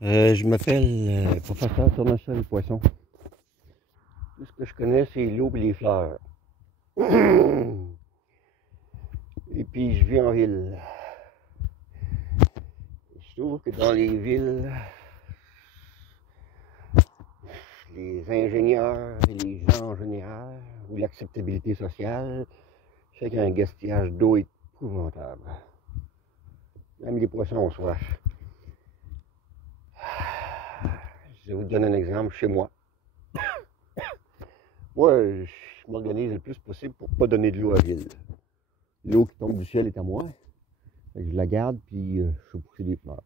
Je m'appelle professeur Tournesol Poisson. Tout ce que je connais, c'est l'eau et les fleurs. Et puis, je vis en ville. Je trouve que dans les villes, les ingénieurs et les gens en général, ou l'acceptabilité sociale, fait qu'un gaspillage d'eau est épouvantable. Même les poissons ont soif. Je vais vous donner un exemple chez moi. Moi, je m'organise le plus possible pour ne pas donner de l'eau à la ville. L'eau qui tombe du ciel est à moi. Je la garde, puis je fais pousser des fleurs.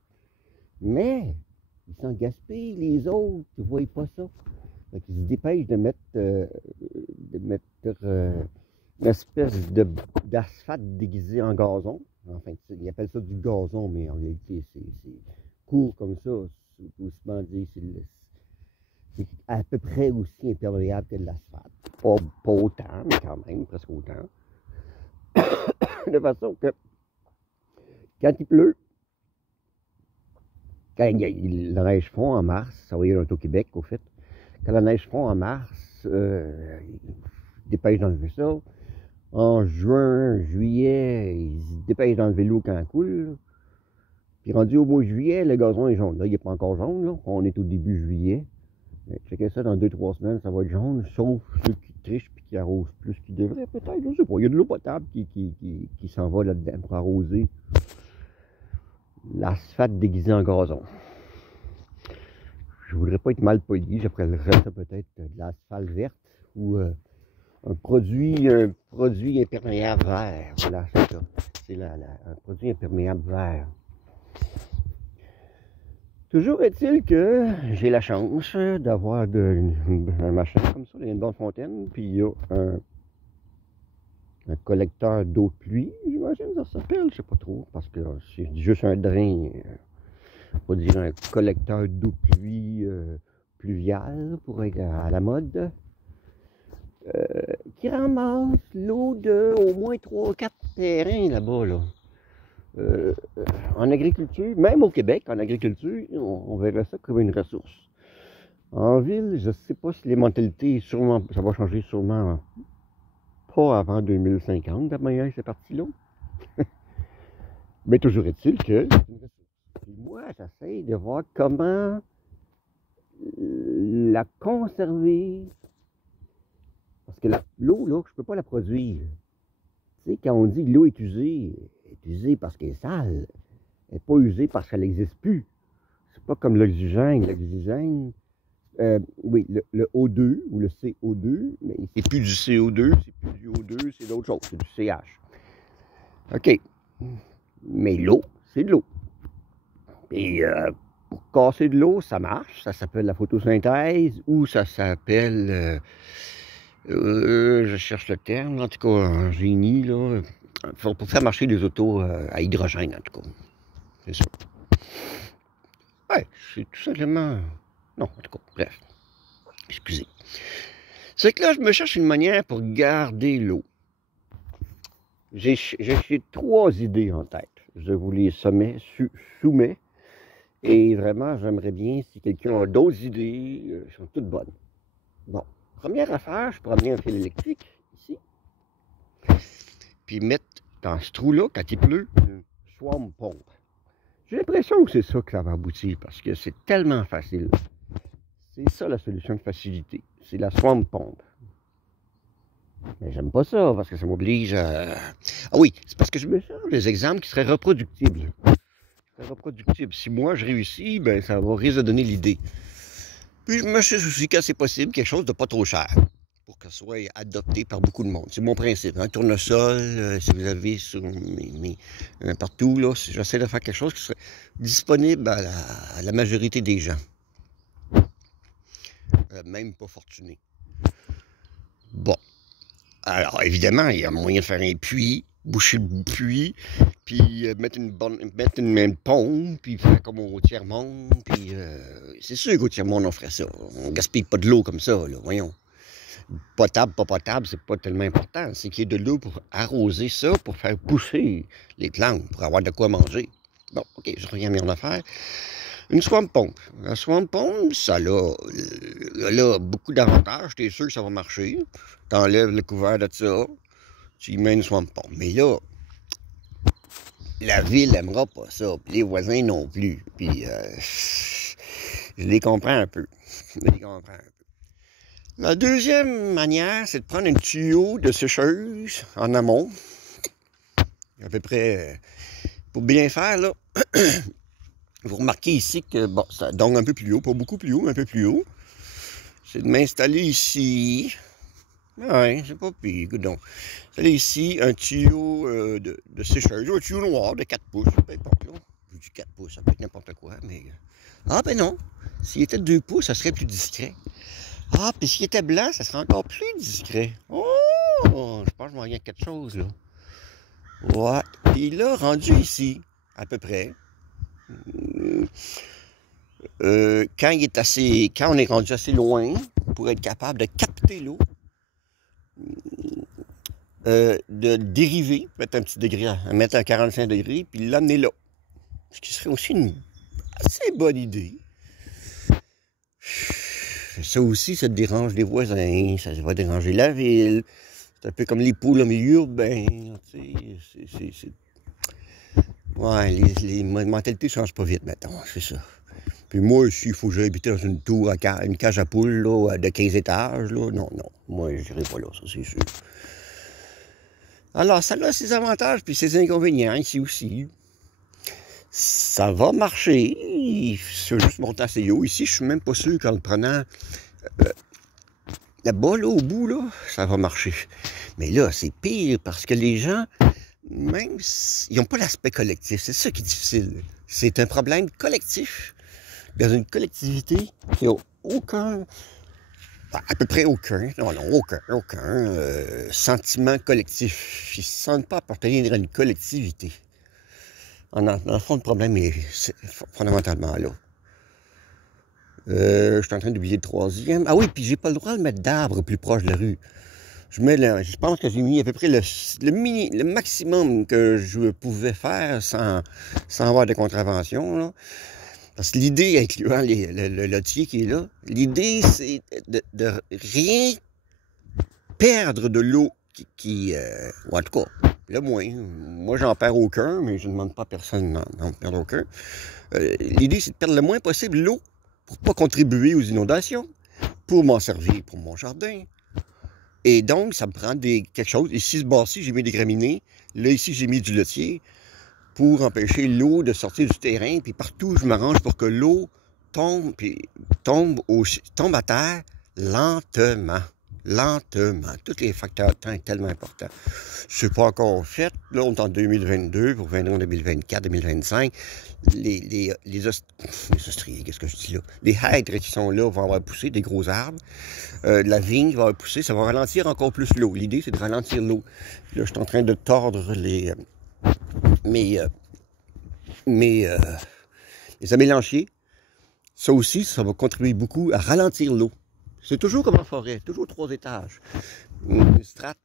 Mais, ils s'en gaspillent, les autres, ils ne voient pas ça. Donc, ils se dépêchent de mettre une espèce d'asphalte déguisé en gazon. Enfin, ils appellent ça du gazon, mais en réalité, c'est court comme ça. C'est aussi dire, c'est à peu près aussi imperméable que de l'asphalte. Pas autant, mais quand même, presque autant. De façon que, quand il pleut, quand la neige fond en mars, ça va y aller au Québec, au fait. Quand la neige fond en mars, ils se dépêchent d'enlever ça. En juin, juillet, ils se dépêchent d'enlever l'eau quand elle coule. Puis rendu au mois de juillet, le gazon est jaune. Là, il n'est pas encore jaune, là. On est au début juillet. Checkez ça, dans 2-3 semaines, ça va être jaune, sauf ceux qui trichent et qui arrosent plus qu'ils devraient, peut-être. Je sais pas. Il y a de l'eau potable qui s'en va là-dedans pour arroser l'asphalte déguisé en gazon. Je voudrais pas être mal poli, j'appellerais ça peut-être de l'asphalte verte ou un produit imperméable vert. Voilà, c'est ça. C'est un produit imperméable vert. Toujours est-il que j'ai la chance d'avoir un machin comme ça, une bonne fontaine, puis il y a un collecteur d'eau de pluie, j'imagine ça s'appelle, je sais pas trop, parce que c'est juste un drain, on va dire un collecteur d'eau de pluie pluviale pour être à la mode, qui ramasse l'eau de au moins 3-4 terrains là-bas, là. En agriculture, même au Québec, en agriculture, on verrait ça comme une ressource. En ville, je ne sais pas si les mentalités, sûrement, ça va changer sûrement pas avant 2050, de manière c'est parti là. Mais toujours est-il que c'est une ressource. Et moi, j'essaie de voir comment la conserver. Parce que l'eau, là, je ne peux pas la produire. Tu sais, quand on dit que l'eau est usée parce qu'elle est sale. Elle n'est pas usée parce qu'elle n'existe plus. C'est pas comme l'oxygène. L'oxygène, oui, le O2 ou le CO2, mais c'est plus du CO2, c'est plus du O2, c'est d'autre chose, c'est du CH. OK. Mais l'eau, c'est de l'eau. Et pour casser de l'eau, ça marche. Ça s'appelle la photosynthèse ou ça s'appelle... je cherche le terme, en tout cas, en génie, là. Pour faire marcher des autos à hydrogène, en tout cas. C'est ça. Ouais, c'est tout simplement... Non, en tout cas, bref. Excusez. C'est que là, je me cherche une manière pour garder l'eau. J'ai 3 idées en tête. Je vous les soumets. Et vraiment, j'aimerais bien, si quelqu'un a d'autres idées, elles sont toutes bonnes. Bon, première affaire, je peux amener un fil électrique, ici. Puis mettre dans ce trou-là, quand il pleut, une swarm pompe. J'ai l'impression que c'est ça que ça va aboutir, parce que c'est tellement facile. C'est ça la solution de facilité. C'est la swarm pompe. Mais j'aime pas ça, parce que ça m'oblige à... Ah oui, c'est parce que je me cherche des exemples qui seraient reproductibles. Si moi je réussis, ben ça va risque de donner l'idée. Puis je me cherche aussi quand c'est possible quelque chose de pas trop cher, pour que ça soit adopté par beaucoup de monde. C'est mon principe. Un tournesol, si vous avez sur partout, là, j'essaie de faire quelque chose qui serait disponible à la majorité des gens. Même pas fortunés. Bon. Alors, évidemment, il y a moyen de faire un puits, boucher le puits, puis mettre une pompe, puis faire comme au tiers-monde, puis c'est sûr qu'au tiers-monde, on ferait ça. On gaspille pas de l'eau comme ça, là, voyons. Potable, pas potable, c'est pas tellement important. C'est qu'il y ait de l'eau pour arroser ça, pour faire pousser les plantes, pour avoir de quoi manger. Bon, OK, je reviens à mon affaire. Une swamp pompe. La swamp pompe, ça a beaucoup d'avantages. T'es sûr que ça va marcher. T'enlèves le couvert de ça. Tu y mets une swamp pompe. Mais là, la ville n'aimera pas ça. Puis les voisins non plus. Puis je les comprends un peu. La deuxième manière, c'est de prendre un tuyau de sécheuse en amont. À peu près, pour bien faire, là, vous remarquez ici que, bon, ça donne un peu plus haut, pas beaucoup plus haut, mais un peu plus haut. C'est de m'installer ici. Ouais, c'est pas pire, donc. Installer ici un tuyau de sécheuse, un tuyau noir de 4 pouces, peu importe, là. Je dis 4 pouces, ça peut être n'importe quoi, mais... Ah, ben non, s'il était de 2 pouces, ça serait plus discret. Ah, puis s'il était blanc, ça serait encore plus discret. Oh, je pense que je m'en viens de quelque chose, là. Ouais, puis là, rendu ici, à peu près, quand on est rendu assez loin pour être capable de capter l'eau, de dériver, mettre un petit degré, mettre un 45 degrés, puis l'amener là. Ce qui serait aussi une assez bonne idée. Ça aussi, ça dérange les voisins, ça va déranger la ville. C'est un peu comme les poules au milieu urbain, tu sais, ouais, les mentalités ne changent pas vite, mettons, c'est ça. Puis moi, ici, il faut que j'habite dans une tour, une cage à poules, là, de 15 étages, là. Non, moi, je n'irai pas là, ça, c'est sûr. Alors, ça a ses avantages, puis ses inconvénients, ici aussi. Ça va marcher, c'est juste monter assez haut. Ici, je suis même pas sûr qu'en le prenant là-bas, là, au bout, là, ça va marcher. Mais là, c'est pire, parce que les gens... Même ils n'ont pas l'aspect collectif, c'est ça qui est difficile. C'est un problème collectif dans une collectivité qui n'a aucun, à peu près aucun sentiment collectif. Ils ne se sentent pas appartenir à une collectivité. Dans le fond, le problème est fondamentalement là. Je suis en train d'oublier le troisième. Ah oui, puis j'ai pas le droit de mettre d'arbres plus proche de la rue. Je pense que j'ai mis à peu près le maximum que je pouvais faire sans avoir de contravention, là. Parce que l'idée, incluant le lotier qui est là, l'idée, c'est de rien perdre de l'eau ou en tout cas, le moins. Moi, j'en perds aucun, mais je ne demande pas à personne d'en perdre aucun. L'idée, c'est de perdre le moins possible l'eau pour ne pas contribuer aux inondations, pour m'en servir pour mon jardin. Et donc, ça me prend quelque chose. Ici, ce bas-ci, j'ai mis des graminées. Là, ici, j'ai mis du lotier pour empêcher l'eau de sortir du terrain. Puis partout, je m'arrange pour que l'eau tombe à terre lentement. Lentement. Tous les facteurs de temps sont tellement importants. Je ne sais pas encore fait. Là, on est en 2022, pour venir en 2024, 2025. Les ostriers, qu'est-ce que je dis là? Les hêtres qui sont là vont avoir poussé, des gros arbres. La vigne va avoir poussé, ça va ralentir encore plus l'eau. L'idée, c'est de ralentir l'eau. Là, je suis en train de tordre mes amélanchiers. Ça aussi, ça va contribuer beaucoup à ralentir l'eau. C'est toujours comme en forêt, toujours 3 étages. Une strate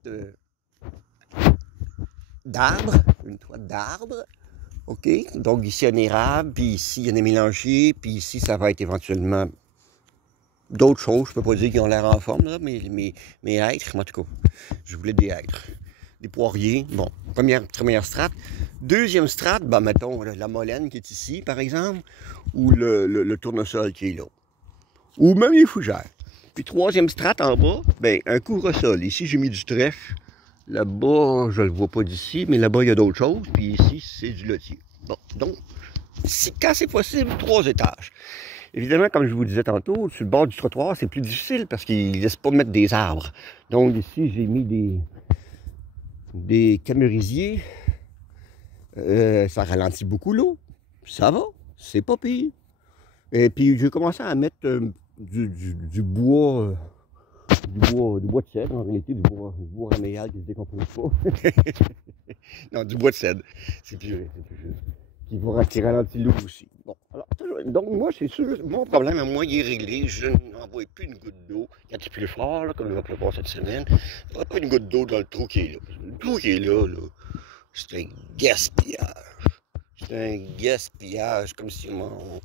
d'arbres, une toile d'arbres. OK? Donc ici, un érable, puis ici, il y a des mélangiers, puis ici, ça va être éventuellement d'autres choses. Je ne peux pas dire qu'ils ont l'air en forme, là, mais hêtres, en tout cas. Je voulais des hêtres. Des poiriers. Bon, première strate. Deuxième strate, ben, mettons la molène qui est ici, par exemple, ou le tournesol qui est là. Ou même les fougères. Puis troisième strate en bas, ben, un couvre-sol. Ici, j'ai mis du trèfle. Là-bas, je ne le vois pas d'ici, mais là-bas, il y a d'autres choses. Puis ici, c'est du lotier. Bon, donc, quand c'est possible, 3 étages. Évidemment, comme je vous disais tantôt, sur le bord du trottoir, c'est plus difficile parce qu'ils ne laissent pas mettre des arbres. Donc ici, j'ai mis des camérisiers. Ça ralentit beaucoup l'eau. Ça va, c'est pas pire. Et puis, j'ai commencé à mettre du bois de cèdre, en réalité, du bois raméal qui ne se décompose pas. Non, du bois de cèdre. C'est plus juste. Qui ralentit l'eau aussi. Bon, alors, donc moi, c'est sûr, mon problème à moi, il est réglé. Je n'envoie plus une goutte d'eau. Quand il pleut fort, là, comme il va pleuvoir cette semaine, il n'y aura pas une goutte d'eau dans le trou qui est là. Le trou qui est là, c'est un gaspillage. C'est un gaspillage, comme si on...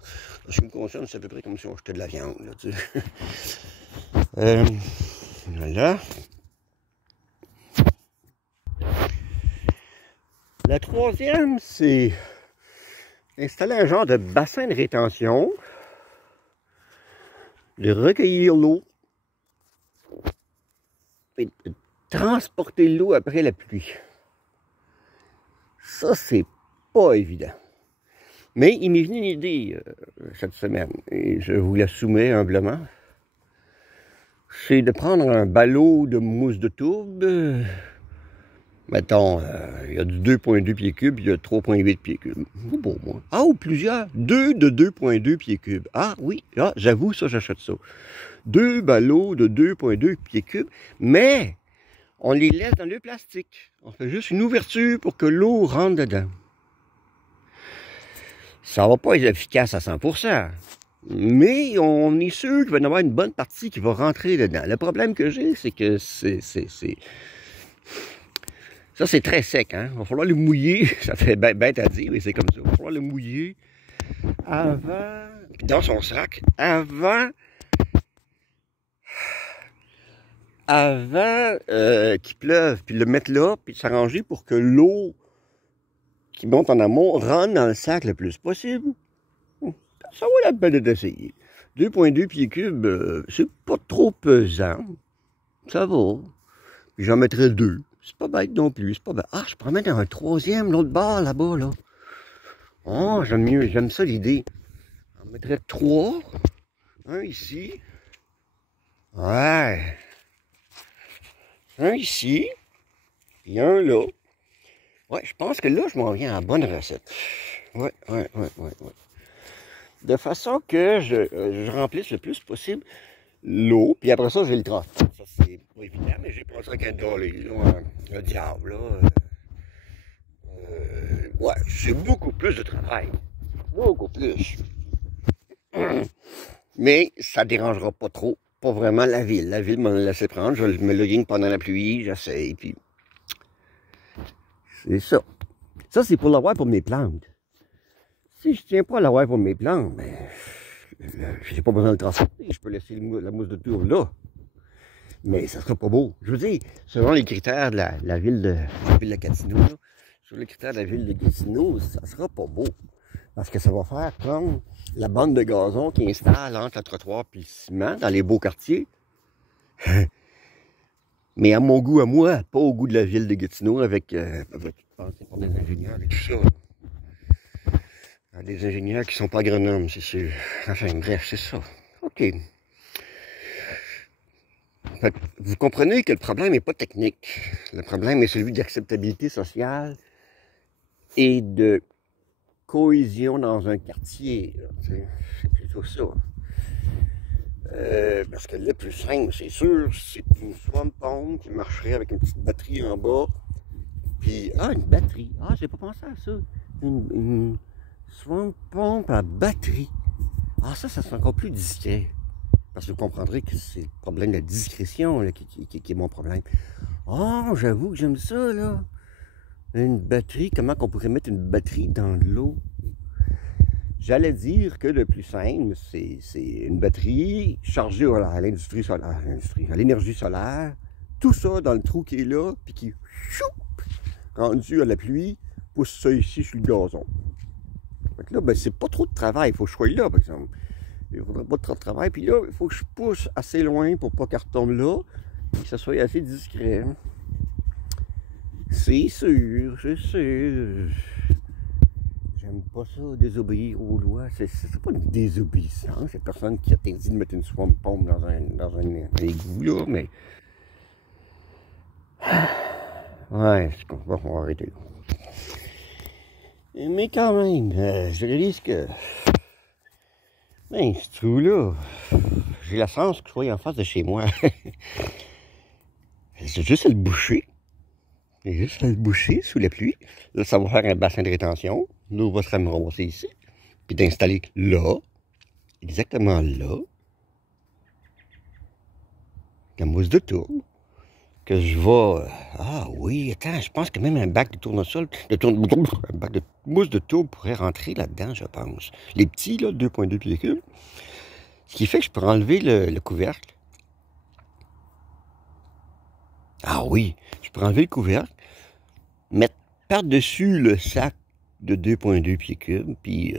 Je me consomme, c'est à peu près comme si on jetait de la viande, là, tu sais. Voilà. La troisième, c'est installer un genre de bassin de rétention, de recueillir l'eau et de transporter l'eau après la pluie. Ça, c'est pas évident. Mais il m'est venu une idée cette semaine, et je vous la soumets humblement. C'est de prendre un ballot de mousse de tourbe. Mettons, il y a du 2,2 pieds cubes, il y a 3,8 pieds cubes. Bon, moi. Ah, ou plusieurs. 2 de 2,2 pieds cubes. Ah oui, ah, j'avoue, ça, j'achète ça. 2 ballots de 2,2 pieds cubes, mais on les laisse dans le plastique. On fait juste une ouverture pour que l'eau rentre dedans. Ça va pas être efficace à 100%. Mais on est sûr qu'il va y en avoir une bonne partie qui va rentrer dedans. Le problème que j'ai, c'est que ça, c'est très sec, hein. Il va falloir le mouiller. Ça fait bête à dire, mais c'est comme ça. Il va falloir le mouiller avant, dans son sac, avant qu'il pleuve, puis le mettre là, puis s'arranger pour que l'eau qui monte en amont rentre dans le sac le plus possible. Ça vaut la peine d'essayer. 2,2 pieds cubes, c'est pas trop pesant. Ça va. Puis j'en mettrai 2. C'est pas bête non plus. C'est pas bête. Ah, je pourrais mettre un troisième, l'autre bord là-bas, là. Oh, j'aime mieux. J'aime ça l'idée. J'en mettrai 3. Un ici. Ouais. Un ici. Et un là. Ouais, je pense que là, je m'en viens à la bonne recette. Ouais. De façon que je remplisse le plus possible l'eau, puis après ça, je vais le transporter. Ça, c'est pas évident, mais j'ai pensé qu'un dolly, un diable, là. Ouais, c'est beaucoup plus de travail. Beaucoup plus. Mais ça dérangera pas trop. Pas vraiment la ville. La ville m'en a laissé prendre. Je me le gagne pendant la pluie, j'essaye, puis... C'est ça. Ça, c'est pour l'avoir pour mes plantes. Si je tiens pas à l'avoir pour mes plantes, ben... j'ai pas besoin de le transporter. Je peux laisser la mousse de tour là. Mais ça sera pas beau. Je veux dire, selon les critères de la ville de Gatineau, là, sur les critères de la ville de Gatineau, ça sera pas beau. Parce que ça va faire comme la bande de gazon qui installe entre le trottoir et le ciment dans les beaux quartiers. Mais à mon goût, à moi, pas au goût de la ville de Gatineau avec pensée pour des ingénieurs et tout ça. Des ingénieurs qui sont pas agronomes, c'est sûr. Enfin, bref, c'est ça. OK. Fait, vous comprenez que le problème n'est pas technique. Le problème est celui d'acceptabilité sociale et de cohésion dans un quartier. C'est plutôt ça. Parce que le plus simple, c'est sûr, c'est une swamp pump qui marcherait avec une petite batterie en bas. Puis, une batterie. Ah, j'ai pas pensé à ça. Une swamp pump à batterie. Ah, ça serait encore plus discret. Parce que vous comprendrez que c'est le problème de la discrétion là, qui est mon problème. Oh, j'avoue que j'aime ça, là. Une batterie, comment qu'on pourrait mettre une batterie dans de l'eau? J'allais dire que le plus simple, c'est une batterie chargée à l'industrie solaire, à l'énergie solaire. Tout ça dans le trou qui est là, puis qui, choup, rendu à la pluie, pousse ça ici sur le gazon. Fait que là, ben, c'est pas trop de travail. Il faut que je sois là, par exemple. Il ne faudrait pas trop de travail. Puis là, il faut que je pousse assez loin pour pas qu'elle retombe là, et que ça soit assez discret. C'est sûr, je sais. J'aime pas ça, désobéir aux lois. C'est pas une désobéissance. C'est personne qui a interdit de mettre une swamp pump dans un égout, là, mais... Ouais, on va arrêter là. Mais quand même, je réalise que... Ben, ce trou-là, j'ai la chance que je sois en face de chez moi. C'est juste à le boucher. C'est juste à le boucher sous la pluie. Là, ça va faire un bassin de rétention. L'eau va se ramasser ici. Puis d'installer là, exactement là, la mousse de tourbe, que je vais... Ah oui, attends, je pense que même un bac de tournesol, un bac de mousse de tourbe pourrait rentrer là-dedans, je pense. Les petits, là, 2,2 pieds cubes. Ce qui fait que je peux enlever le couvercle. Ah oui, je peux enlever le couvercle, mettre par-dessus le sac de 2,2 pieds cubes, puis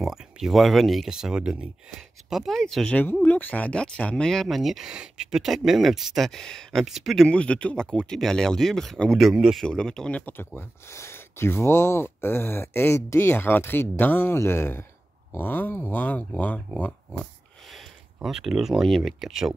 ouais, puis voir venir, qu'est-ce que ça va donner. C'est pas bête, ça, j'avoue, là, que ça date, c'est la meilleure manière. Puis peut-être même un petit peu de mousse de tourbe à côté, mais à l'air libre, ou de ça, là, mettons n'importe quoi, qui va aider à rentrer dans le... Ouais. Je pense que là, je m'en viens avec quelque chose.